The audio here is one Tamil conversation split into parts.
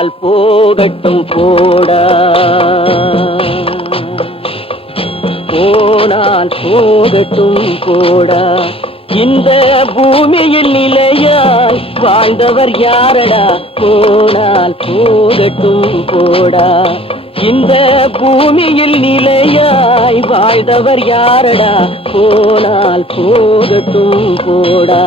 போனால் போகட்டும் போடா, போனால் போகட்டும் போடா. இந்த பூமியில் நிலையால் வாழ்ந்தவர் யாரடா, போனால் போகட்டும் போடா. இந்த பூமியில் நிலையாய் வாழ்ந்தவர் யாரடா, போனால் போகட்டும் போடா.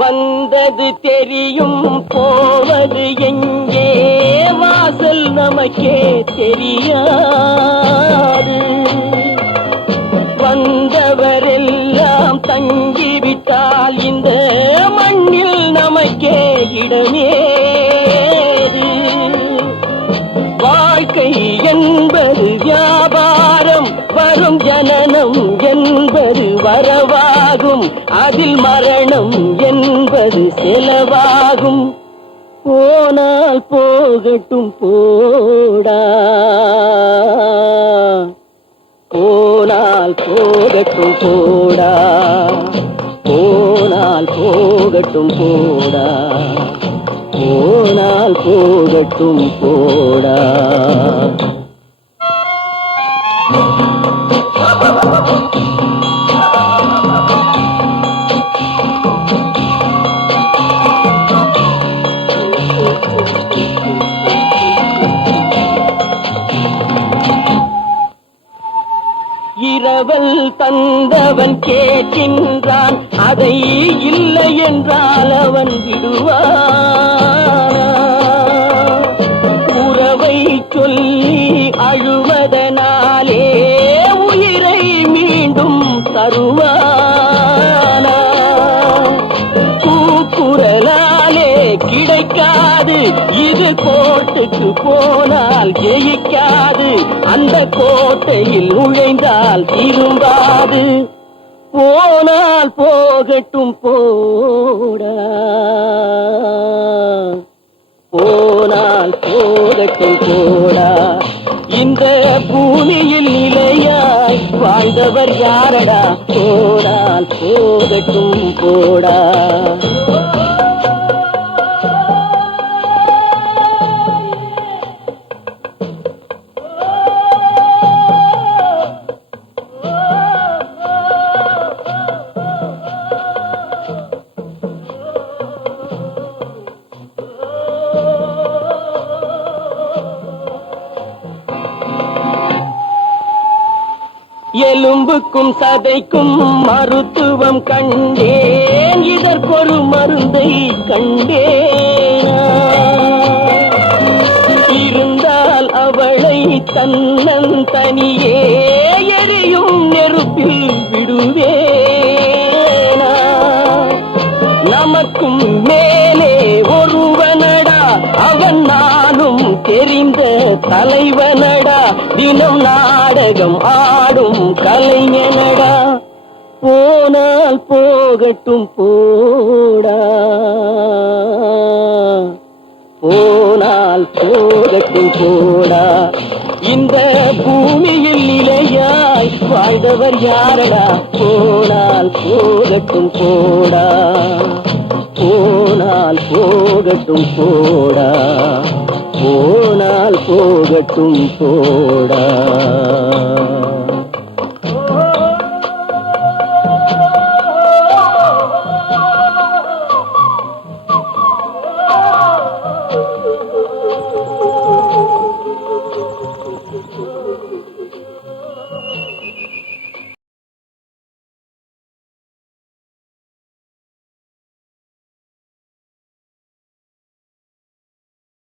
வந்தது தெரியும் போவது எங்கே, வாசல் நமக்கே தெரியாது. வந்தவரெல்லாம் தங்கிவிட்டால் இந்த மண்ணில் நமக்கே இடமேது. வாழ்க்கை என்பது வியாபாரம், வரும் ஜனனம் என்பது வரவாகும், அதில் மரணம் என்பது செலவாகும். போனால் போகட்டும் போடா, போனால் போகட்டும் போடா, போனால் போகட்டும் போடா, போனால் போகட்டும் போடா. இரவல் தந்தவன் கேட்கின்றான், அதை இல்லை என்றால் அவன் விடுவான். உறவை சொல்லி அழுவதனாலே உயிரை மீண்டும் தருவானா? கூக்குரலாலே கிடைக்காது, இது கோட்டுக்கு போனால் ஜெயிக்காது, அந்த கோட்டையில் நுழைந்தால் திரும்பாது. போனால் போகட்டும் போடா, போனால் போகட்டும் போடா. இந்த பூமியில் நிலையாய் வாழ்ந்தவர் யாரடா, போனால் போகட்டும் போடா. எலும்புக்கும் சதைக்கும் மருத்துவம் கண்டேன், இதற்கொரு மருந்தை கண்டேன். இருந்தால் அவளை தன்னந்தனியே எரியும் நெருப்பில் விடுவேனா? நமக்கும் மேலே ஒருவனடா, அவன் நானும் தெரிந்த தலைவனடா, தினம் நாடகம் ஆடும் கலைஞனடா. போனால் போகட்டும் போடா, போனால் போகட்டும் போடா. இந்த பூமியில் நிலையாய் வாழ்ந்தவர் யாரடா, போனால் போகட்டும் போடா, போனால் போகட்டும் போடா, போனால் போகட்டும் போடா.